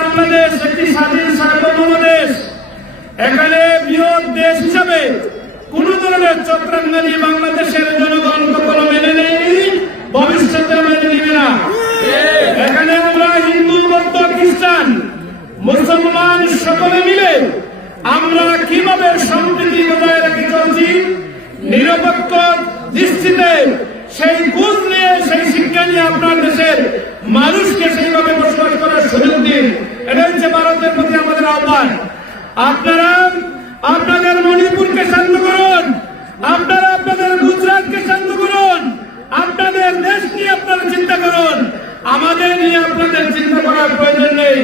বাংলাদেশ একটি স্বাধীন সার্বভৌম দেশ। এখানে বৃহৎ দেশ হিসাবে কোন ধরনের চক্রাঙ্গানি বাংলাদেশের জনগণ কখনো মেনে নেই ভবিষ্যতে মেনে নিবে না। এখানে আমরা হিন্দু, বৌদ্ধ, খ্রিস্টান, মুসলমান সকলে মিলে আমরা কীভাবে সম্প্রীতি বজায় রেখে চলছি? নিরপেক্ষ দৃষ্টিতে সেই বুঝ নিয়ে, সেই শিক্ষা নিয়ে আপনার দেশের মানুষকে সেইভাবে বসবাস করার সুযোগ দিন। এটা হচ্ছে ভারতের প্রতি আমাদের আহ্বান। আপনারা আপনাদের মণিপুরকে শান্ত করুন। আপনারা আপনাদের গুজরাটকে শান্ত করুন। আপনাদের দেশ নিয়ে আপনারা চিন্তা করুন। আমাদের নিয়ে আপনাদের চিন্তা করার প্রয়োজন নেই।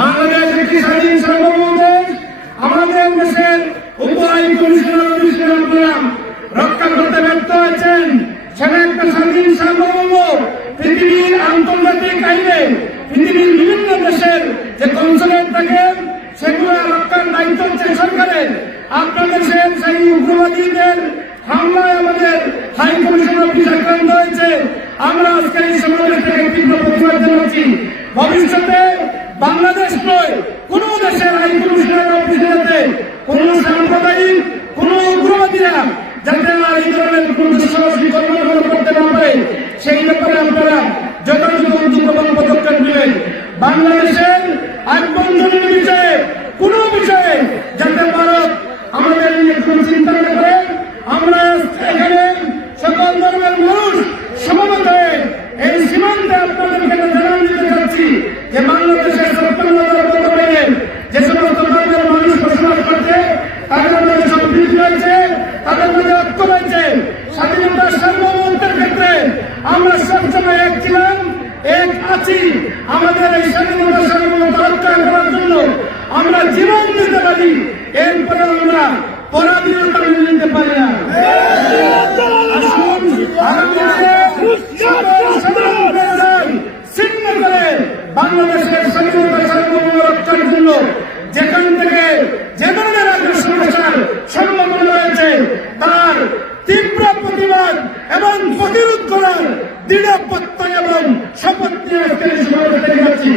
বাংলাদেশ একটি স্বাধীন সার্বভৌম দেশ আমাদের দেশের উপায় কমিশনার কমিশনার প্রোগ্রাম রক্ষা করতে ব্যর্থ হয়েছেন সেটা একটা স্বাধীন সার্বভৌম পৃথিবীর আন্তর্জাতিক আইনে পৃথিবীর বিভিন্ন দেশের যে কনসুলেট থাকে, সেগুলো রক্ষার দায়িত্ব হচ্ছে সরকারের। আপনাদের সেই উগ্রবাদীদের হামলায় আমাদের হাই কমিশন অফিস আক্রান্ত হয়েছে। আমরা আজকে এই সমাবেশ থেকে তীব্র প্রতিবাদ জানাচ্ছি। ভবিষ্যতে বাংলাদেশ নয়, কোন দেশের হাই কমিশনার অফিসে যাতে কোন সাম্প্রদায়িক, কোন উগ্রবাদীরা যাতে আর এই ধরনের কোন সরাসরি কর্মকাণ্ড করতে না পারে, সেই ব্যাপারে আপনারা যথাযথ বাংলাদেশের আভ্যন্তরীণ বিষয়ে কোন বিষয়ে যাতে ভারত আমাদের নিয়ে কোন চিন্তা না করে, আমরা এখানে সকল ধর্মের মানুষ সমবেত হয়ে এই সীমান্তে আপনাদের এখানে জানান দিতে চাচ্ছি যে বাংলাদেশের সত্তর যে সমস্ত ধর্মের মানুষ বসবাস করছে, তাদের মধ্যে সম্প্রীতি রয়েছে তাদের মধ্যে ঐক্য রয়েছে স্বাধীনতার সার্বভৌমত্বের ক্ষেত্রে আমরা সবসময় এক ছিলাম। এক আছি আমাদের এই স্বাধীনতা সংগ্রাম রক্ষা করার জন্য আমরা জীবন দিতে পারি। এরপরে আমরা পরাধীনতা মেনে নিতে পারি না। বাংলাদেশের স্বাধীনতা সংগ্রাম রক্ষার জন্য যেখান থেকে যে ধরনের আগ্রাসন আসার সম্ভাবনা রয়েছে তার তীব্র প্রতিবাদ এবং প্রতিরোধ করার দৃঢ় শপথ নিয়ে আজকের এই সমাবেশ থেকে যাচ্ছি